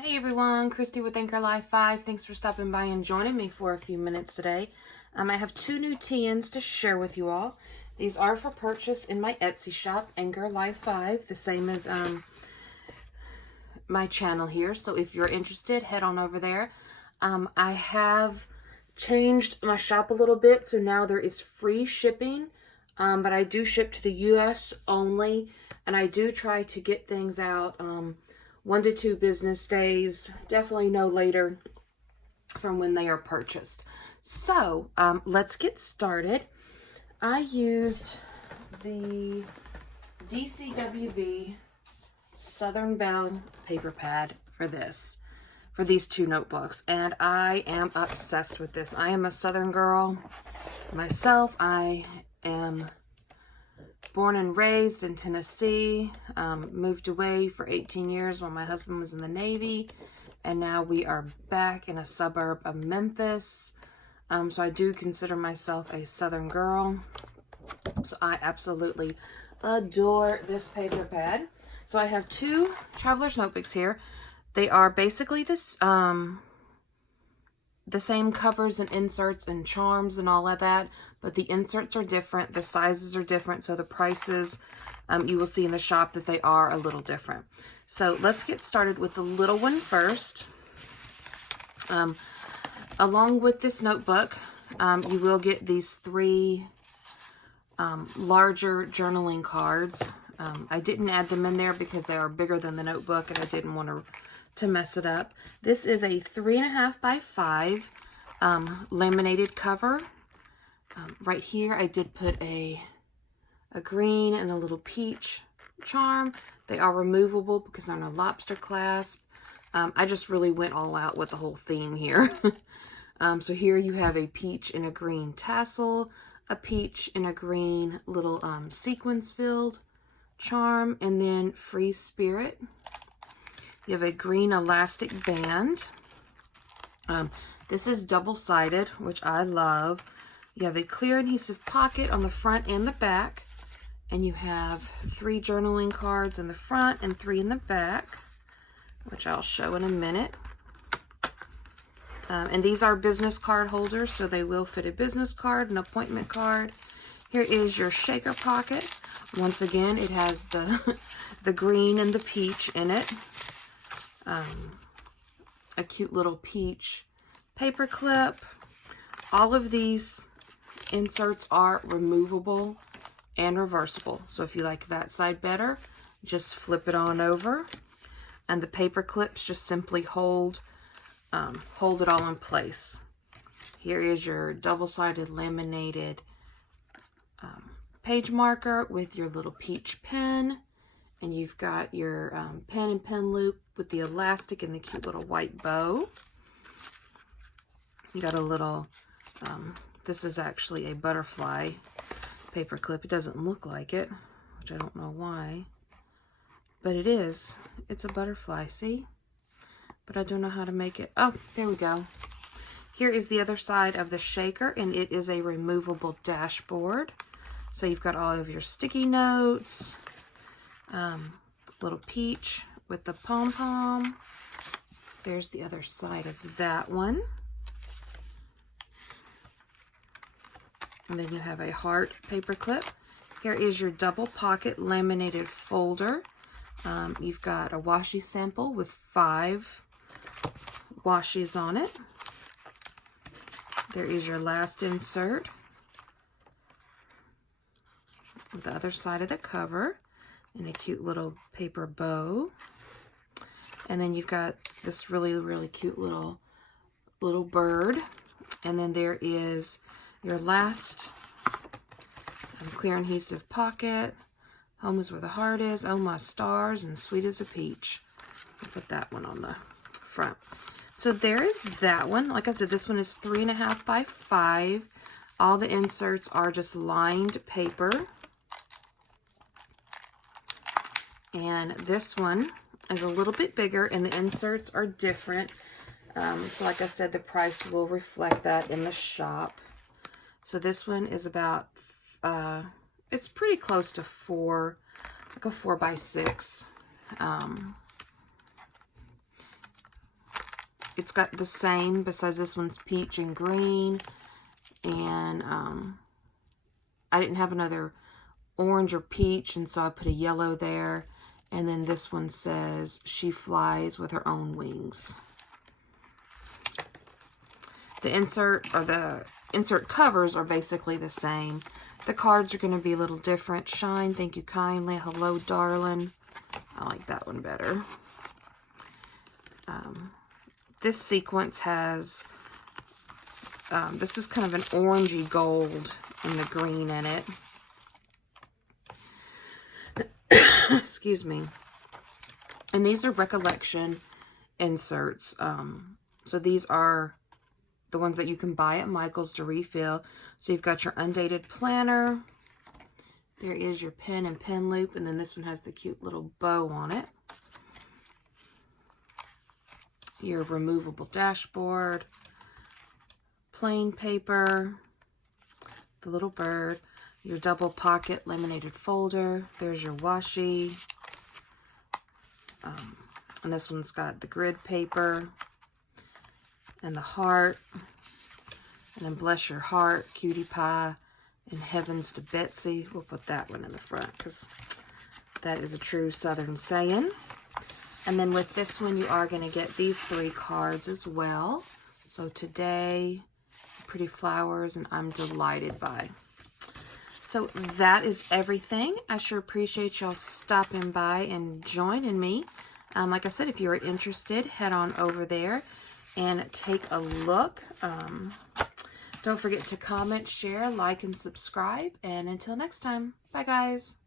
Hey everyone, Christy with Anchor Life 5. Thanks for stopping by and joining me for a few minutes today. I have two new TNs to share with you all. These are for purchase in my Etsy shop, Anchor Life 5, the same as my channel here. So if you're interested, head on over there. I have changed my shop a little bit, so now there is free shipping, but I do ship to the US only, and I do try to get things out 1 to 2 business days, definitely no later from when they are purchased. So let's get started. I used the DCWV Southern Belle paper pad for these two notebooks, and I am obsessed with this. I am a Southern girl myself. I am born and raised in Tennessee, moved away for 18 years while my husband was in the Navy, and now we are back in a suburb of Memphis. So I do consider myself a Southern girl. So I absolutely adore this paper pad. So I have two Traveler's Notebooks here. They are basically this, the same covers and inserts and charms and all of that, but the inserts are different, the sizes are different, so the prices, you will see in the shop that they are a little different. So let's get started with the little one first. Along with this notebook, you will get these three larger journaling cards. I didn't add them in there because they are bigger than the notebook and I didn't want to mess it up. This is a 3.5 by 5 laminated cover. Right here I did put a green and a little peach charm. They are removable because they're in a lobster clasp. I just really went all out with the whole theme here. So here you have a peach and a green tassel, a peach and a green little sequins filled charm, and then Free Spirit. You have a green elastic band. This is double-sided, which I love. You have a clear adhesive pocket on the front and the back, and you have 3 journaling cards in the front and 3 in the back, which I'll show in a minute. And these are business card holders, so they will fit a business card, an appointment card. Here is your shaker pocket. Once again, it has the green and the peach in it. A cute little peach paper clip. All of these inserts are removable and reversible. So if you like that side better, just flip it on over. And the paper clips just simply hold it all in place. Here is your double-sided laminated page marker with your little peach pen. And you've got your pen and pen loop with the elastic and the cute little white bow. You got a little, this is actually a butterfly paper clip. It doesn't look like it, which I don't know why, but it is. It's a butterfly, see? But I don't know how to make it. Oh, there we go. Here is the other side of the shaker, and it is a removable dashboard. So you've got all of your sticky notes, little peach with the pom-pom. There's the other side of that one. And then you have a heart paper clip. Here is your double pocket laminated folder. You've got a washi sample with 5 washes on it. There is your last insert. The other side of the cover and a cute little paper bow. And then you've got this really, really cute little bird. And then there is your last clear adhesive pocket. Home is where the heart is. Oh my stars, and sweet as a peach. I'll put that one on the front. So there is that one. Like I said, this one is 3.5 by 5. All the inserts are just lined paper. And this one is a little bit bigger, and the inserts are different. So like I said, the price will reflect that in the shop. So this one is about, it's pretty close to 4, like a 4 by 6. it's got the same, besides this one's peach and green. And I didn't have another orange or peach, and so I put a yellow there. And then this one says, she flies with her own wings. The insert covers are basically the same. The cards are going to be a little different. Shine, thank you kindly. Hello, darling. I like that one better. This sequence has, this is kind of an orangey gold and the green in it. Excuse me. And these are recollection inserts. So these are the ones that you can buy at Michael's to refill. So you've got your undated planner. There is your pen and pen loop. And then this one has the cute little bow on it. Your removable dashboard. Plain paper. The little bird. Your double pocket laminated folder. There's your washi. And this one's got the grid paper. And the heart. And then bless your heart, cutie pie, and heavens to Betsy. We'll put that one in the front because that is a true Southern saying. And then with this one, you are going to get these 3 cards as well. So today, pretty flowers, and I'm delighted by. So that is everything. I sure appreciate y'all stopping by and joining me. Like I said, if you're interested, head on over there and take a look. Don't forget to comment, share, like, and subscribe. And until next time, bye guys.